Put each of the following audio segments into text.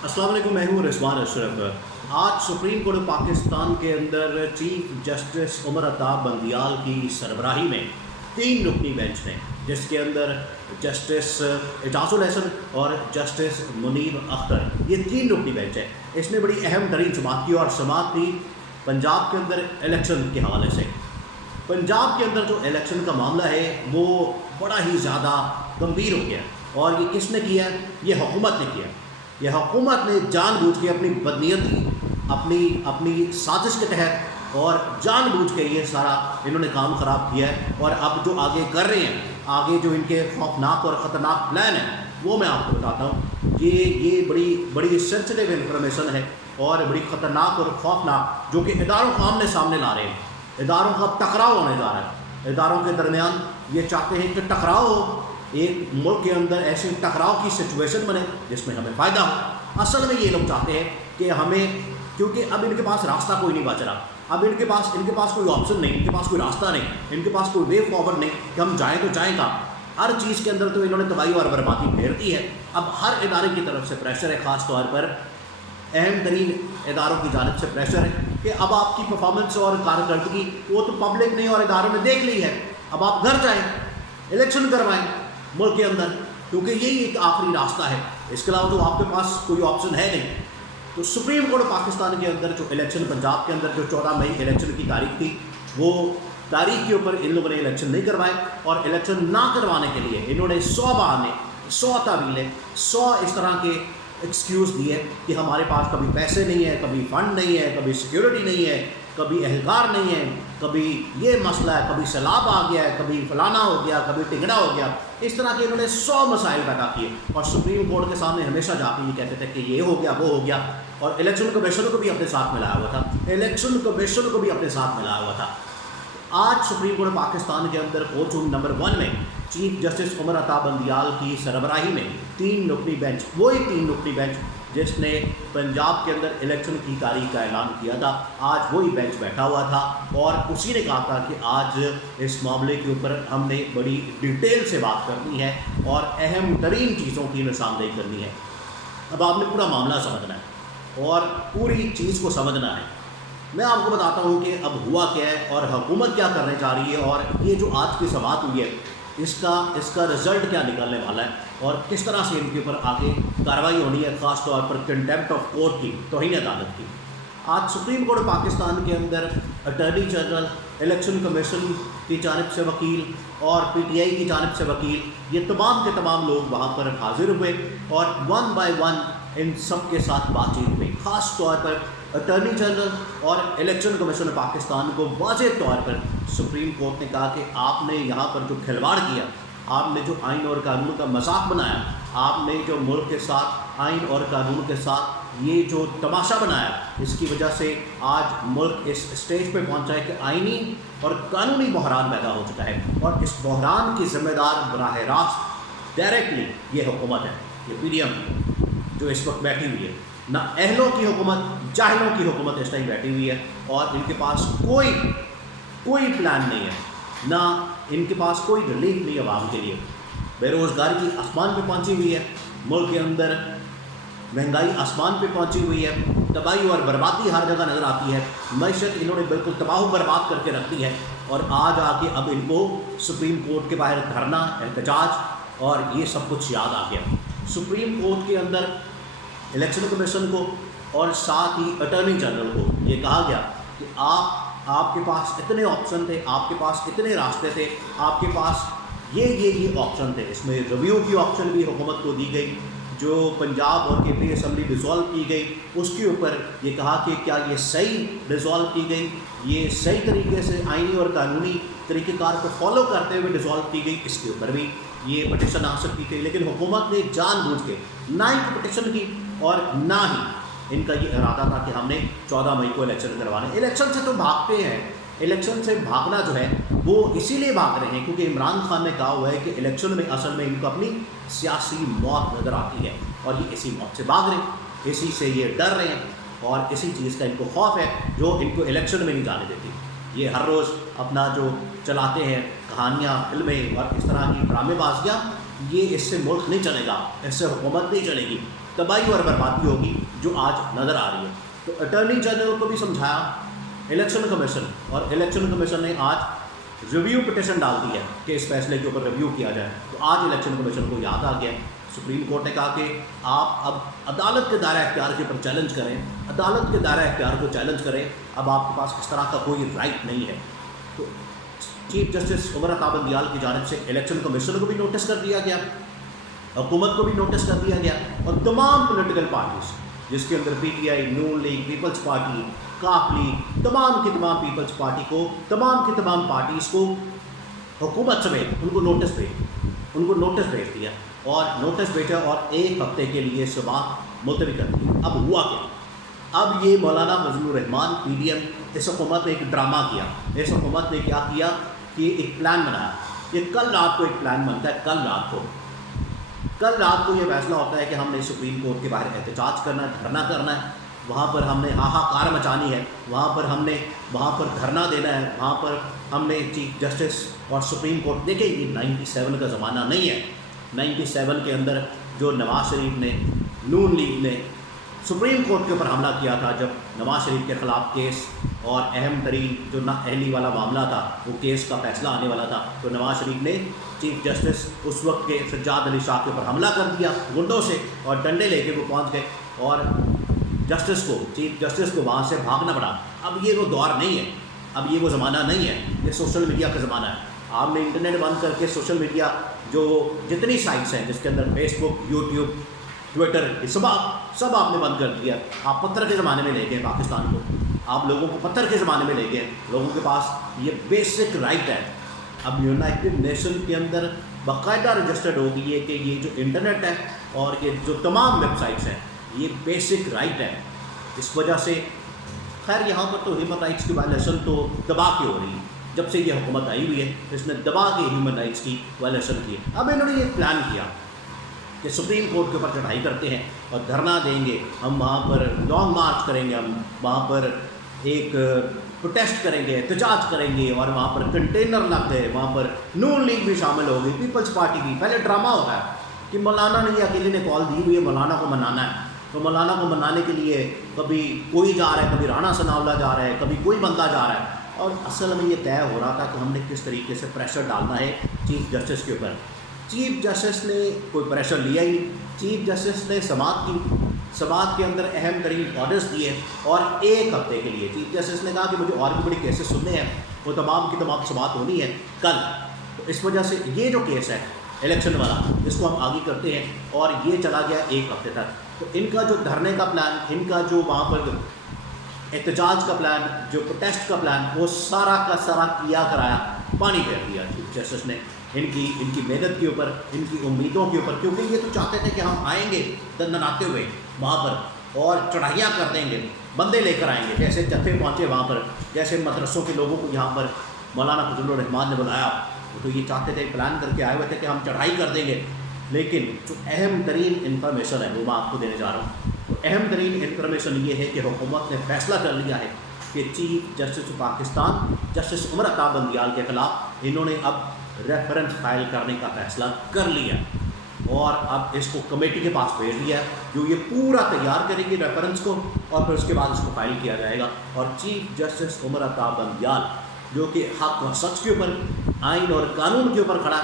अस्सलाम वालेकुम, मैं हूँ रिजवान अशरफ। आज सुप्रीम कोर्ट पाकिस्तान के अंदर चीफ जस्टिस उमर अताब बंदियाल की सरबराही में 3 रुकनी बेंच ने, जिसके अंदर जस्टिस एजाजुल हसन और जस्टिस मुनीब अख्तर, ये 3 रुकनी बेंच है। इसने बड़ी अहम तरीन समाअत की और समाअत थी पंजाब के अंदर इलेक्शन के हवाले से। पंजाब के अंदर जो इलेक्शन का मामला है वो बड़ा ही ज़्यादा गंभीर हो गया, और ये किसने किया? ये हुकूमत ने किया। यह हुकूमत ने जानबूझ के अपनी बदनीयती, अपनी साजिश के तहत और जानबूझ के ये सारा इन्होंने काम ख़राब किया है। और अब जो आगे कर रहे हैं, आगे जो इनके खौफनाक और ख़तरनाक प्लान है वो मैं आपको बताता हूँ। ये बड़ी सेंसिटिव इन्फॉर्मेशन है और बड़ी ख़तरनाक और खौफनाक, जो कि इदारों को आमने सामने ला रहे हैं। इदारों का टकराव होने जा रहा है। इदारों के दरमियान ये चाहते हैं कि टकराव हो, एक मुल्क के अंदर ऐसे टकराव की सिचुएशन बने जिसमें हमें फ़ायदा हो। असल में ये लोग चाहते हैं कि हमें, क्योंकि अब इनके पास रास्ता कोई नहीं बच रहा, अब इनके पास कोई ऑप्शन नहीं, इनके पास कोई रास्ता नहीं, इनके पास कोई वे फॉरवर्ड नहीं कि हम जाएँ तो जाएँ कहाँ। हर चीज़ के अंदर तो इन्होंने तबाही और बर्बादी फेर दी है। अब हर इदारे की तरफ से प्रेशर है, ख़ास तौर पर अहम तरीन इदारों की जानिब से प्रेशर है कि अब आपकी परफॉर्मेंस और कारकर्दगी वो तो पब्लिक ने और इदारों ने देख ली है। अब आप घर जाएँ, इलेक्शन करवाएँ मुल्क के अंदर, क्योंकि यही एक आखिरी रास्ता है। इसके अलावा तो आपके पास कोई ऑप्शन है नहीं। तो सुप्रीम कोर्ट पाकिस्तान के अंदर जो इलेक्शन, पंजाब के अंदर जो 14 मई इलेक्शन की तारीख थी, वो तारीख के ऊपर इन लोगों ने इलेक्शन नहीं करवाए, और इलेक्शन ना करवाने के लिए इन्होंने 100 बहाने, 100 तावीलें, 100 इस तरह के एक्सक्यूज़ दिए कि हमारे पास कभी पैसे नहीं है, कभी फ़ंड नहीं है, कभी सिक्योरिटी नहीं है, कभी एहलकार नहीं है, कभी ये मसला है, कभी सैलाब आ गया है, कभी फलाना हो गया, कभी टिंगड़ा हो गया। इस तरह के इन्होंने 100 मसाइल पैदा किए, और सुप्रीम कोर्ट के सामने हमेशा जाके ये कहते थे कि ये हो गया, वो हो गया। और इलेक्शन कमीशन को भी अपने साथ मिलाया हुआ था, इलेक्शन कमीशन को भी अपने साथ मिलाया हुआ था। आज सुप्रीम कोर्ट पाकिस्तान के अंदर कोर्ट रूम नंबर 1 में चीफ जस्टिस उमर अताब बंदियाल की सरबराही में 3 रुकनी बेंच, वही 3 रुकनी बेंच जिसने पंजाब के अंदर इलेक्शन की तारीख का ऐलान किया था, आज वही बेंच बैठा हुआ था, और उसी ने कहा था कि आज इस मामले के ऊपर हमने बड़ी डिटेल से बात करनी है और अहम तरीन चीज़ों की निशानदेही करनी है। अब आपने पूरा मामला समझना है और पूरी चीज़ को समझना है। मैं आपको बताता हूँ कि अब हुआ क्या है और हुकूमत क्या करने जा रही है, और ये जो आज की समाअत हुई है इसका रिज़ल्ट क्या निकलने वाला है, और किस तरह से इनके ऊपर आगे कार्रवाई होनी है, ख़ास तौर पर कंटेम्प्ट ऑफ कोर्ट की, तौहीन अदालत की। आज सुप्रीम कोर्ट पाकिस्तान के अंदर अटॉर्नी जनरल, इलेक्शन कमीशन की जानिब से वकील और PTI की जानिब से वकील, ये तमाम के तमाम लोग वहाँ पर हाजिर हुए और 1 बाय 1 इन सब के साथ बातचीत हुई। ख़ास तौर पर अटॉर्नी जनरल और इलेक्शन कमीशन पाकिस्तान को वाज़ेह तौर पर सुप्रीम कोर्ट ने कहा कि आपने यहाँ पर जो खिलवाड़ किया, आपने जो आइन और कानून का मजाक बनाया, आपने जो मुल्क के साथ आइन और कानून के साथ ये जो तमाशा बनाया, इसकी वजह से आज मुल्क इस स्टेज पे पहुंचा है कि आइनी और कानूनी बहरान पैदा हो चुका है, और इस बहरान की ज़िम्मेदार बराह रास्त डायरेक्टली ये हुकूमत है, ये PDM जो इस वक्त बैठी हुई है। ना अहलों की हुकूमत, जाहिलों की हुकूमत इस टाइम बैठी हुई है, और इनके पास कोई प्लान नहीं है, ना इनके पास कोई रिलीफ नहीं है आवाम के लिए। बेरोज़गारी की आसमान पे पहुंची हुई है, मुल्क के अंदर महंगाई आसमान पे पहुंची हुई है, तबाही और बर्बादी हर जगह नज़र आती है। मैशत इन्होंने बिल्कुल तबाह बर्बाद करके रख दी है, और आज आके अब इनको सुप्रीम कोर्ट के बाहर धरना, एहतजाज और ये सब कुछ याद आ गया। सुप्रीम कोर्ट के अंदर इलेक्शन कमीशन को और साथ ही अटॉर्नी जनरल को ये कहा गया कि आपके पास इतने ऑप्शन थे, आपके पास इतने रास्ते थे, आपके पास ये ऑप्शन थे। इसमें रिव्यू की ऑप्शन भी हुकूमत को दी गई, जो पंजाब और KP असम्बली डिज़ोल्व की गई, उसके ऊपर ये कहा कि क्या ये सही डिज़ोल्व की गई, ये सही तरीके से आइनी और कानूनी तरीक़ेकार को फॉलो करते हुए डिज़ोल्व की गई, इसके ऊपर भी ये पटिशन आ सकती थी। लेकिन हुकूमत ने जानबूझ के ना ही पटिशन की और ना ही इनका ये इरादा था कि हमने 14 मई को इलेक्शन करवाने। इलेक्शन से तो भागते हैं, इलेक्शन से भागना जो है वो इसीलिए भाग रहे हैं क्योंकि इमरान खान ने कहा हुआ है कि इलेक्शन में असल में इनको अपनी सियासी मौत नज़र आती है, और ये इसी मौत से भाग रहे हैं, इसी से ये डर रहे हैं, और इसी चीज़ का इनको खौफ है जो इनको इलेक्शन में नहीं जाने देती। ये हर रोज़ अपना जो चलाते हैं कहानियाँ, फिल्में और इस तरह की ड्रामेबाजियाँ, ये इससे मुल्क नहीं चलेगा, इससे हुकूमत नहीं चलेगी। तबाही और बर्बादी होगी जो आज नज़र आ रही है। तो अटॉर्नी जनरल को भी समझाया इलेक्शन कमीशन, और इलेक्शन कमीशन ने आज रिव्यू पिटिशन डाल दी है कि इस फैसले के ऊपर रिव्यू किया जाए। तो आज इलेक्शन कमीशन को याद आ गया, सुप्रीम कोर्ट ने कहा कि आप अब अदालत के दायरा इख्तियार के ऊपर चैलेंज करें, अदालत के दायरा इख्तियार को चैलेंज करें, अब आपके पास इस तरह का कोई राइट नहीं है। तो चीफ जस्टिस उमर अता बंदियाल की जानिब से इलेक्शन कमीशन को भी नोटिस कर दिया गया, हुकूमत को भी नोटिस कर दिया गया, और तमाम पोलिटिकल पार्टीज़ जिसके अंदर PTI, नून लीग, पीपल्स पार्टी, काफ लीग, तमाम की तमाम पीपल्स पार्टी को, तमाम की तमाम पार्टीज़ को हुकूमत समेत उनको नोटिस भेज दिया, और नोटिस भेजा और एक हफ्ते के लिए समाअत मुलतवी कर दी। अब हुआ क्या? अब ये मौलाना फजलुर रहमान PDM, इस हुकूमत ने एक ड्रामा किया। इस हुकूमत ने क्या किया कि एक प्लान बनाया। ये कल रात को एक प्लान बनता है, कल रात को ये फैसला होता है कि हमने सुप्रीम कोर्ट के बाहर एहतजाज करना है, धरना करना है, वहाँ पर हमने हाहाकार मचानी है, वहाँ पर धरना देना है, वहाँ पर हमने चीफ जस्टिस और सुप्रीम कोर्ट, देखिए ये 97 का ज़माना नहीं है। 97 के अंदर जो नवाज़ शरीफ ने, नून लीग ने सुप्रीम कोर्ट के ऊपर हमला किया था, जब नवाज़ शरीफ के ख़िलाफ़ केस और अहम तरीन जो नाअहली वाला मामला था, वो केस का फैसला आने वाला था, तो नवाज़ शरीफ ने चीफ जस्टिस उस वक्त के सज्जाद अली शाह के ऊपर हमला कर दिया गुंडों से, और डंडे लेके वो पहुंच गए, और चीफ जस्टिस को वहाँ से भागना पड़ा। अब ये वो दौर नहीं है, अब ये वो ज़माना नहीं है, ये सोशल मीडिया का ज़माना है। आपने इंटरनेट बंद करके सोशल मीडिया जो जितनी साइट्स हैं जिसके अंदर फेसबुक, यूट्यूब, ट्विटर, ये सब आपने बंद कर दिया। आप पत्थर के ज़माने में ले गए पाकिस्तान को, आप लोगों को पत्थर के ज़माने में ले गए। लोगों के पास ये बेसिक राइट है। अब यूनाइटेड नेशन के अंदर बाकायदा रजिस्टर्ड हो गई है कि ये जो इंटरनेट है और ये जो तमाम वेबसाइट्स हैं, ये बेसिक राइट है। इस वजह से खैर यहाँ पर तो ह्यूमन राइट्स की वायलेशन तो दबा के हो रही है। जब से ये हुकूमत आई हुई है तो इसने दबा के ह्यूमन राइट्स की वायलेशन की है। अब इन्होंने ये प्लान किया कि सुप्रीम कोर्ट के ऊपर चढ़ाई करते हैं और धरना देंगे, हम वहाँ पर लॉन्ग मार्च करेंगे, हम वहाँ पर एक प्रोटेस्ट करेंगे, एहतजाज करेंगे, और वहाँ पर कंटेनर लग गए, वहाँ पर नून लीग भी शामिल हो गई, पीपल्स पार्टी भी। पहले ड्रामा होता है कि मौलाना ने अकेले ने कॉल दी हुई है, मौलाना को मनाना है, तो मौलाना को मनाने के लिए कभी कोई जा रहा है, कभी राणा सनाउल्लाह जा रहा है, कभी कोई बंदा जा रहा है। और असल में ये तय हो रहा था कि हमने किस तरीके से प्रेशर डालना है चीफ जस्टिस के ऊपर। चीफ जस्टिस ने कोई प्रेशर लिया ही नहीं। चीफ जस्टिस ने समाअत के अंदर अहम तरीन ऑर्डर्स दिए, और एक हफ्ते के लिए चीफ जस्टिस ने कहा कि मुझे और भी बड़ी केसेस सुनने हैं, वो तमाम की तमाम समाअत होनी है कल। तो इस वजह से ये जो केस है इलेक्शन वाला, इसको हम आगे करते हैं, और ये चला गया एक हफ्ते तक। तो इनका जो धरने का प्लान, इनका जो वहाँ पर एहतजाज का प्लान, जो प्रोटेस्ट का प्लान, वो सारा का सारा किया कराया पानी फेर दिया चीफ जस्टिस ने इनकी मेहनत के ऊपर, इनकी उम्मीदों के ऊपर। क्योंकि ये तो चाहते थे कि हम आएंगे दंदनाते हुए वहाँ पर और चढ़ाइयाँ कर देंगे, बंदे लेकर आएंगे, जैसे जत्थे पहुँचे वहाँ पर, जैसे मदरसों के लोगों को यहाँ पर मौलाना फजलुर रहमान ने बुलाया, तो ये चाहते थे, प्लान करके आए हुए थे कि हम चढ़ाई कर देंगे। लेकिन जो अहम तरीन इन्फॉर्मेशन है वो मैं आपको देने जा रहा हूँ। तो अहम तरीन इन्फॉर्मेशन ये है कि हुकूमत ने फैसला कर लिया है कि chief justice Pakistan justice Umar Ata Bandial के ख़िलाफ़ इन्होंने अब रेफरेंस फाइल करने का फैसला कर लिया, और अब इसको कमेटी के पास भेज दिया, जो ये पूरा तैयार करेगी रेफरेंस को, और फिर उसके बाद इसको फाइल किया जाएगा। और चीफ जस्टिस उमर अता बंदियाल, जो कि हक़ व सच के ऊपर, आइन और कानून के ऊपर खड़ा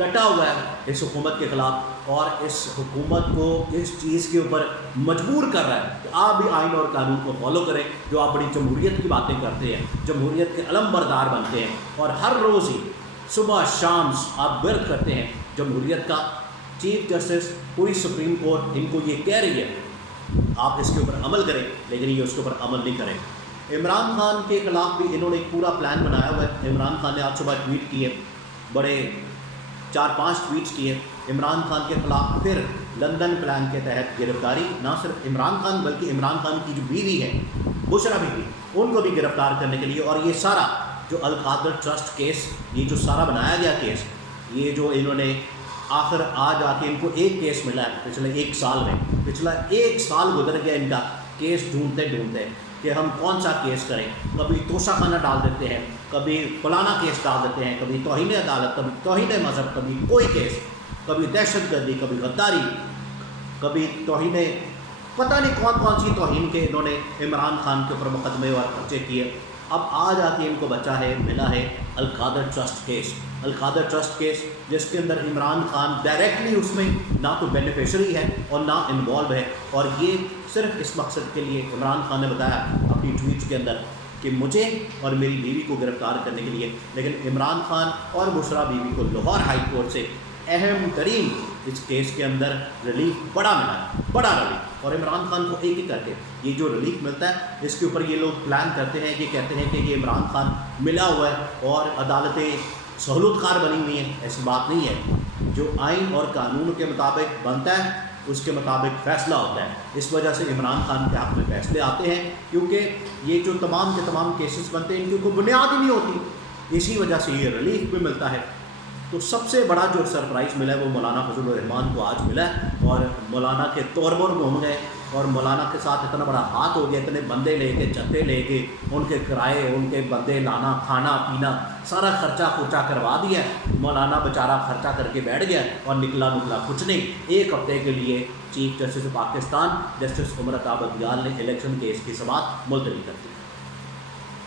डटा हुआ है इस हुकूमत के ख़िलाफ़, और इस हुकूमत को इस चीज़ के ऊपर मजबूर कर रहा है कि आप भी आइन और कानून को फॉलो करें। जो आप बड़ी जमहूरियत की बातें करते हैं, जमहूरियत के अलम बरदार बनते हैं, और हर रोज़ ही सुबह शाम आप वर्क करते हैं जमहूरियत का। चीफ जस्टिस, पूरी सुप्रीम कोर्ट इनको ये कह रही है आप इसके ऊपर अमल करें, लेकिन ये उसके ऊपर अमल नहीं करें। इमरान खान के ख़िलाफ़ भी इन्होंने एक पूरा प्लान बनाया हुआ है। इमरान खान ने आज सुबह ट्वीट किए, बड़े 4-5 ट्वीट्स किए इमरान खान के ख़िलाफ़। फिर लंदन प्लान के तहत गिरफ्तारी, ना सिर्फ इमरान खान बल्कि इमरान खान की जो बीवी है बुशरा बीवी, उनको भी गिरफ़्तार करने के लिए। और ये सारा जो अल खादर ट्रस्ट केस, ये जो सारा बनाया गया केस, ये जो इन्होंने आखिर आज आके इनको एक केस मिला है पिछले 1 साल में, पिछला 1 साल गुजर गया इनका केस ढूंढते ढूंढते कि हम कौन सा केस करें। कभी तोशाखाना डाल देते हैं, कभी फलाना केस डाल देते हैं, कभी तौहीन अदालत, कभी तौहीन मज़हब, कभी कोई केस, कभी दहशत गर्दी, कभी गद्दारी, कभी तौहीन, पता नहीं कौन कौन सी तौहीन के इन्होंने इमरान खान के ऊपर मुकदमे और पर्चे किए। अब आज आके इनको बचा है, मिला है Al-Qadir trust case. Al-Qadir trust case जिसके अंदर इमरान खान डायरेक्टली उसमें ना तो बेनिफिशरी है और ना इन्वॉल्व है, और ये सिर्फ इस मकसद के लिए इमरान खान ने बताया अपनी ट्वीट्स के अंदर कि मुझे और मेरी बीवी को गिरफ्तार करने के लिए। लेकिन इमरान खान और बुशरा बीवी को लाहौर हाई कोर्ट से अहम तरीन इस केस के अंदर रिलीफ बड़ा मिला है, बड़ा रिलीफ। और इमरान खान को एक ही करके ये जो रिलीफ मिलता है इसके ऊपर ये लोग प्लान करते हैं, ये कहते हैं कि ये इमरान खान मिला हुआ है और अदालतें सहूलतकार बनी हुई हैं। ऐसी बात नहीं है, जो आइन और कानून के मुताबिक बनता है उसके मुताबिक फ़ैसला होता है। इस वजह से इमरान खान के हक़ में फ़ैसले आते हैं, क्योंकि ये जो तमाम के तमाम केसेस बनते हैं इनकी कोई बुनियाद ही नहीं होती। इसी वजह से ये रिलीफ भी मिलता है। तो सबसे बड़ा जो सरप्राइज़ मिला है वो मौलाना फजलुर रहमान को आज मिला है, और मौलाना के तौर पर घूम गए और मौलाना के साथ इतना बड़ा हाथ हो गया, इतने बंदे लेके जत्थे लेके उनके किराए, उनके बंदे लाना, खाना पीना, सारा खर्चा खुर्चा करवा दिया। मौलाना बेचारा खर्चा करके बैठ गया और निकला कुछ नहीं। एक हफ्ते के लिए chief justice Pakistan justice Umar Ata Bandial ने इलेक्शन केस की समाअत मुलतवी कर दी।